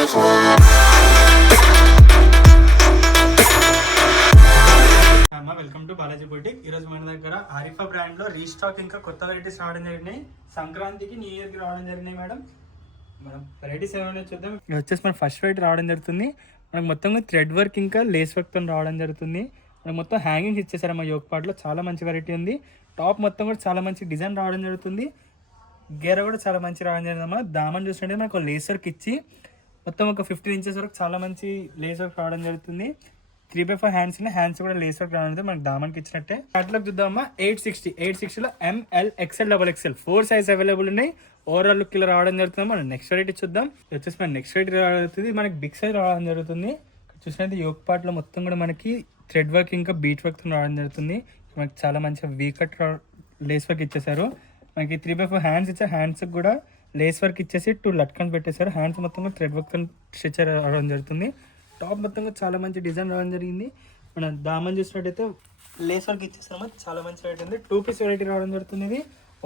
Welcome to Balaji boutique. ఈ రోజు మన దగ్గర ఆరిఫా బ్రాండ్ లో రీస్టాక్ ఇంకా కొత్త వెరైటీస్ రావడం జరిగినాయి. సంక్రాంతికి న్యూ ఇయర్ కి రావడం జరిగినాయి. మనం వెరైటీస్ ఏమైనా చూద్దాం. ఇది వచ్చేసి మన ఫస్ట్ వెరైటీ రావడం జరుగుతుంది. మనకు మొత్తం థ్రెడ్ వర్క్ ఇంకా లేస్ వర్క్ తో రావడం జరుగుతుంది. మనకు మొత్తం హ్యాంగింగ్స్ ఇచ్చేసారు మా యోగ్ పార్ట్ లో. చాలా మంచి వెరైటీ ఉంది. టాప్ మొత్తం కూడా చాలా మంచి డిజైన్ రావడం జరుగుతుంది. గేర కూడా చాలా మంచి రావడం జరిగిందమ్మా. దామన్ చూస్తుంటే మనకు లేస్ వర్క్ ఇచ్చి మొత్తం ఒక 15 ఇంచెస్ వరకు చాలా మంచి లేస్ వర్క్ రావడం జరుగుతుంది. 3x5 హ్యాండ్స్ కూడా లేస్ వర్క్ రావడం మనకి దామన్కి ఇచ్చినట్టే. అట్లా చూద్దామా. 860 లో ML XL XXL 4 size available ఉన్నాయి. ఓవరాల్ లుక్ ఇలా రావడం జరుగుతుంది. మనం నెక్స్ట్ వెరైటీ చూద్దాం. వచ్చేసి మన నెక్స్ట్ వెరైటీ రావడం మనకి బిగ్ సైజ్ రావడం జరుగుతుంది. చూసినట్టు యోగ్ పార్ట్ లో మొత్తం కూడా మనకి థ్రెడ్ వర్క్ ఇంకా బీట్ వర్క్ తో రావడం జరుగుతుంది. మనకి చాలా మంచిగా వీకట్ లేస్ వర్క్ ఇచ్చేసారు. మనకి 3x5 హ్యాండ్స్ ఇచ్చే హ్యాండ్స్ కూడా లేస్ వర్క్ ఇచ్చేసి 2 లట్కన్స్ పెట్టేశారు. హ్యాండ్స్ మొత్తం కూడా థ్రెడ్ వర్క్ స్టిచర్ రావడం జరుగుతుంది. టాప్ మొత్తంగా చాలా మంచి డిజైన్ రావడం జరిగింది. మనం దామన్ చూసినట్టయితే లేస్ వర్క్ ఇచ్చేసామా. చాలా మంచి వెరైటీ ఉంది. 2 పీస్ వెరైటీ రావడం జరుగుతుంది. ఇది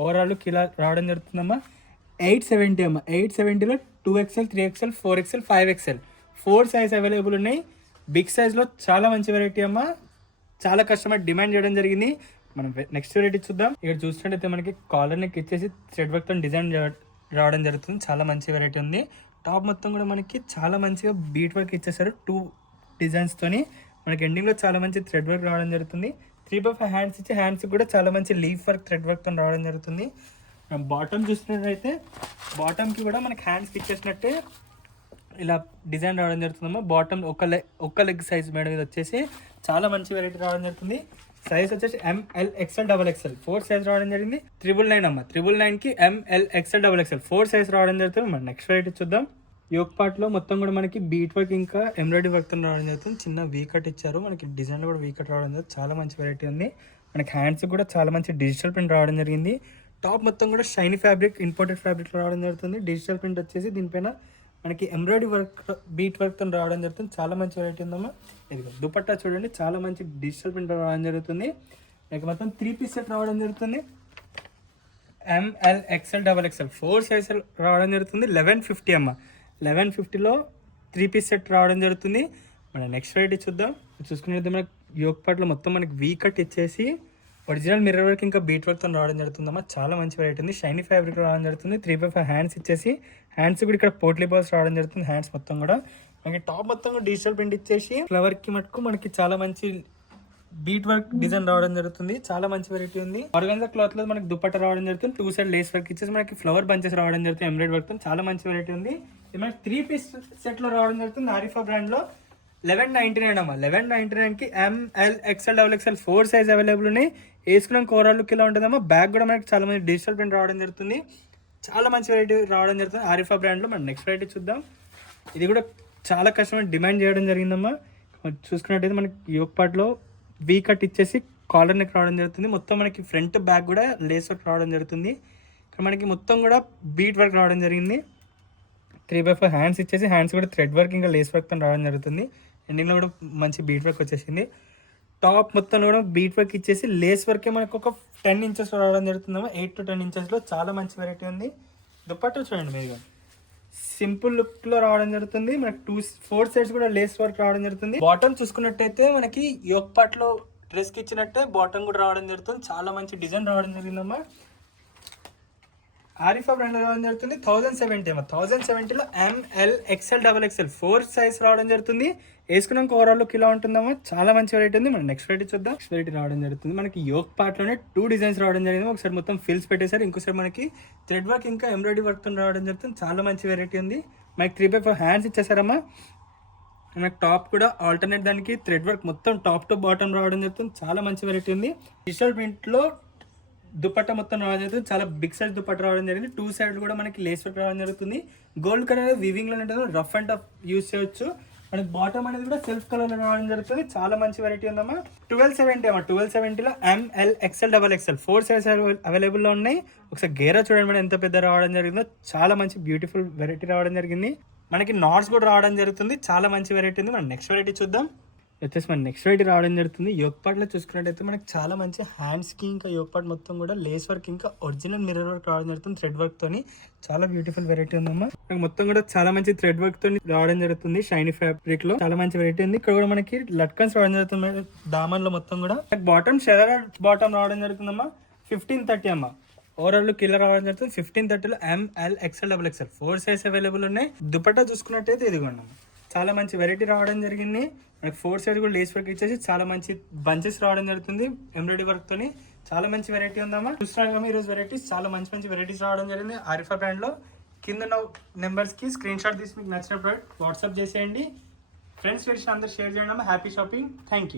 ఓవరాల్ ఇలా రావడం జరుగుతుందమ్మా. 870 అమ్మా. 870లో 2XL 3XL 4XL 5XL 4 size available ఉన్నాయి. బిగ్ సైజ్లో చాలా మంచి వెరైటీ అమ్మా. చాలా కస్టమర్ డిమాండ్ చేయడం జరిగింది. మనం నెక్స్ట్ వెరైటీ చూద్దాం. ఇక్కడ చూసినట్టయితే మనకి కాలర్ నెక్ ఇచ్చేసి థ్రెడ్ వర్క్ తో డిజైన్ రావడం జరుగుతుంది. చాలా మంచి వెరైటీ ఉంది. టాప్ మొత్తం కూడా మనకి చాలా మంచిగా బీట్ వర్క్ ఇచ్చేసారు 2 డిజైన్స్ తోని. మనకి ఎండింగ్ లో చాలా మంచి థ్రెడ్ వర్క్ రావడం జరుగుతుంది. 3x5 హ్యాండ్స్ ఇచ్చి హ్యాండ్స్ కూడా చాలా మంచి లీఫ్ వర్క్ థ్రెడ్ వర్క్ తో రావడం జరుగుతుంది. బాటమ్ చూసినట్టయితే బాటమ్ కి కూడా మనకి హ్యాండ్స్ ఇచ్చేసినట్టే ఇలా డిజైన్ రావడం జరుగుతుందమ్మా. బాటమ్ ఒక లెగ్ సైజ్ మేడం ఇది వచ్చేసి చాలా మంచి వెరైటీ రావడం జరుగుతుంది. సైజ్ వచ్చేసి ML XL XXL 4 సైజ్ రావడం జరిగింది. 999 అమ్మ. 999కి ML XL XXL 4 సైజ్ రావడం జరుగుతుంది. మనం నెక్స్ట్ వెరైటీ చూద్దాం. యోగ్ పార్ట్ లో మొత్తం కూడా మనకి బీట్ వర్క్ ఇంకా ఎంబ్రాయిడరీ వర్క్ తో రావడం జరుగుతుంది. చిన్న వీకట్ ఇచ్చారు. మనకి డిజైన్ లో కూడా వీకట్ రావడం జరుగుతుంది. చాలా మంచి వెరైటీ ఉంది. మనకి హ్యాండ్స్ కూడా చాలా మంచి డిజిటల్ ప్రింట్ రావడం జరిగింది. టాప్ మొత్తం కూడా షైనీ ఫ్యాబ్రిక్ ఇంపోర్టెడ్ ఫ్యాబ్రిక్ లో రావడం జరుగుతుంది. డిజిటల్ ప్రింట్ వచ్చేసి దీనిపైన మనకి ఎంబ్రాయిడరీ వర్క్ బీట్ వర్క్ తో రావడం జరుగుతుంది. చాలా మంచి వెరైటీ ఉందమ్మా. ఇదిగో దుపట్టా చూడండి. చాలా మంచి డిజిటల్ ప్రింట్ రావడం జరుగుతుంది. ఇక మొత్తం 3 పీస్ సెట్ రావడం జరుగుతుంది. ML XL XXL 4 సైజ్ రావడం జరుగుతుంది. 1150 అమ్మ. 1150లో 3 పీస్ సెట్ రావడం జరుగుతుంది. మన నెక్స్ట్ వెరైటీ చూద్దాం. చూసుకునేది మనకి యోగ్ పార్ట్లో మొత్తం మనకి వీ కట్ ఇచ్చేసి ఒరిజినల్ మిర్రర్ వర్క్ ఇంకా బీట్ వర్క్తో రావడం జరుగుతుందమ్మా. చాలా మంచి వెరైటీ ఉంది. షైనీ ఫ్యాబ్రిక్ రావడం జరుగుతుంది. 3x5 హ్యాండ్స్ ఇచ్చేసి హ్యాండ్స్ కూడా ఇక్కడ పోట్లీ బాల్స్ రావడం జరుగుతుంది. హ్యాండ్స్ మొత్తం కూడా మనకి టాప్ మొత్తం కూడా డిజిటల్ ప్రింట్ ఇచ్చేసి ఫ్లవర్ కి మటుకు మనకి చాలా మంచి బీట్ వర్క్ డిజైన్ రావడం జరుగుతుంది. చాలా మంచి వెరైటీ ఉంది. ఆర్గాన్జా క్లాత్ లో మనకి దుపట్టా రావడం జరుగుతుంది. 2 సైడ్ లేస్ వర్క్ ఇచ్చేసి మనకి ఫ్లవర్ బంచెస్ రావడం జరుగుతుంది. ఎంబ్రాయిడరీ వర్క్ తో చాలా మంచి వెరైటీ ఉంది. ఇది మనకి 3 పీస్ సెట్ లో రావడం జరుగుతుంది. ఆరిఫా బ్రాండ్ లో 1199 అమ్మ. 1199కి ML XL XXL 4 size available ఉన్నాయి. వేసుకున్నాక ఓవరాల్ లుక్ ఇలా ఉంటుందమ్మా. బ్యాగ్ కూడా మనకి చాలా మంచి డిజిటల్ ప్రింట్ రావడం జరుగుతుంది. చాలా మంచి వెరైటీ రావడం జరుగుతుంది ఆరిఫా బ్రాండ్లో. మనం నెక్స్ట్ వెరైటీ చూద్దాం. ఇది కూడా చాలా కస్టమర్ డిమాండ్ చేయడం జరిగిందమ్మా. చూసుకున్నట్టయితే మనకి యోగ్ పార్ట్లో వీ కట్ ఇచ్చేసి కాలర్ నెక్ రావడం జరుగుతుంది. మొత్తం మనకి ఫ్రంట్ బ్యాక్ కూడా లేస్ వర్క్ రావడం జరుగుతుంది. ఇక్కడ మనకి మొత్తం కూడా బీట్ వర్క్ రావడం జరిగింది. 3x5 హ్యాండ్స్ ఇచ్చేసి హ్యాండ్స్ కూడా థ్రెడ్ వర్క్ ఇంకా లేస్ వర్క్తో రావడం జరుగుతుంది. ఎండింగ్లో కూడా మంచి బీట్ వర్క్ వచ్చేసింది. టాప్ మొత్తంలో కూడా బీట్ వర్క్ ఇచ్చేసి లేస్ వర్కే మనకు ఒక 10 ఇంచెస్ రావడం జరుగుతుందమ్మా. 8 to 10 ఇంచెస్లో చాలా మంచి వెరైటీ ఉంది. దుపట్టా చూడండి మీరు. సింపుల్ లుక్లో రావడం జరుగుతుంది. మనకి 4 సైడ్స్ కూడా లేస్ వర్క్ రావడం జరుగుతుంది. బాటమ్ చూసుకున్నట్టయితే మనకి యోగ్ పార్ట్లో డ్రెస్కి ఇచ్చినట్టే బాటమ్ కూడా రావడం జరుగుతుంది. చాలా మంచి డిజైన్ రావడం జరిగిందమ్మా. ఆరిఫా బ్రాండ్ రావడం జరుగుతుంది. 1070 అమ్మా. 1070లో ML XL XXL 4 సైజ్ రావడం జరుగుతుంది. వేసుకున్నాక ఓవరాల్ లుక్ ఇలా ఉంటుందమ్మా. చాలా మంచి వెరైటీ ఉంది. మనం నెక్స్ట్ వెరైటీ చూద్దాం. నెక్స్ట్ వెరైటీ రావడం జరుగుతుంది. మనకి యోగ్ పార్ట్ లోనే 2 డిజైన్స్ రావడం జరిగింది. ఒకసారి మొత్తం ఫిల్స్ పెట్టేశారు. ఇంకోసారి మనకి థ్రెడ్ వర్క్ ఇంకా ఎంబ్రాయిడరీ వర్క్ తో రావడం జరుగుతుంది. చాలా మంచి వెరైటీ ఉంది. మనకి 3x5 హ్యాండ్స్ ఇచ్చేసారమ్మా. మనకి టాప్ కూడా ఆల్టర్నేట్ దానికి థ్రెడ్ వర్క్ మొత్తం టాప్ టు బాటమ్ రావడం జరుగుతుంది. చాలా మంచి వెరైటీ ఉంది. డిజిటల్ ప్రింట్ లో దుపట్టా మొత్తం రావడం జరుగుతుంది. చాలా బిగ్ సైజ్ దుపట్టా రావడం జరిగింది. 2 సైడ్ కూడా మనకి లేస్ వర్క్ రావడం జరుగుతుంది. గోల్డ్ కలర్ వివింగ్ లో ఉంటుంది. రఫ్ అండ్ టఫ్ యూజ్ చేయొచ్చు. మనకి బాటమ్ అనేది కూడా సెల్ఫ్ కలర్ లో రావడం జరుగుతుంది. చాలా మంచి వెరైటీ ఉందమ్మా. 1270 అమ్మా. 1270లో ML XL XXL 4 size available లో ఉన్నాయి. ఒకసారి గేరా చూడండి మేడం ఎంత పెద్ద రావడం జరిగిందో. చాలా మంచి బ్యూటిఫుల్ వెరైటీ రావడం జరిగింది. మనకి నాట్స్ కూడా రావడం జరుగుతుంది. చాలా మంచి వెరైటీ ఉంది. మనం నెక్స్ట్ వెరైటీ చూద్దాం. వచ్చేసి మన నెక్స్ట్ వెరైటీ రావడం జరుగుతుంది. యోగ్ పార్ట్లో చూసుకున్నట్టయితే మనకి చాలా మంచి హ్యాండ్స్కి ఇంకా యోగ్ పార్ట్ మొత్తం కూడా లేస్ వర్క్ ఇంకా ఒరిజినల్ మిర్రర్ వర్క్ రావడం జరుగుతుంది. థ్రెడ్ వర్క్ తోని చాలా బ్యూటిఫుల్ వెరైటీ ఉందమ్మా. మొత్తం కూడా చాలా మంచి థ్రెడ్ వర్క్ తోని రావడం జరుగుతుంది. షైనీ ఫ్యాబ్రిక్ లో చాలా మంచి వెరైటీ ఉంది. ఇక్కడ కూడా మనకి లట్కన్స్ రావడం జరుగుతుంది దామన్ లో మొత్తం కూడా. బాటమ్ షరారా బాటమ్ రావడం జరుగుతుందమ్మా. 1530 అమ్మా. ఓవరాల్ కిల్లర్ రావడం జరుగుతుంది. 1530లో ML XL XXL 4 size available ఉన్నాయి. దుపట్టా చూసుకున్నట్టయితే ఇదిగోండి, చాలా మంచి వెరైటీ రావడం జరిగింది. మనకి 4 సైడ్ కూడా లేస్ వర్క్ ఇచ్చేసి చాలా మంచి బంచెస్ రావడం జరుగుతుంది ఎంబ్రాయిడరీ వర్క్ తోని. చాలా మంచి వెరైటీ ఉందమ్మా. చూస్తున్నాం ఈరోజు వెరైటీస్ చాలా మంచి మంచి వెరైటీస్ రావడం జరిగింది ఆరిఫా బ్రాండ్ లో. కింద నెంబర్స్ కి స్క్రీన్ షాట్ తీసి మీకు నచ్చిన ప్రోడక్ట్ వాట్సాప్ చేసేయండి. ఫ్రెండ్స్ అందరూ షేర్ చేయండి. Happy shopping. Thank you.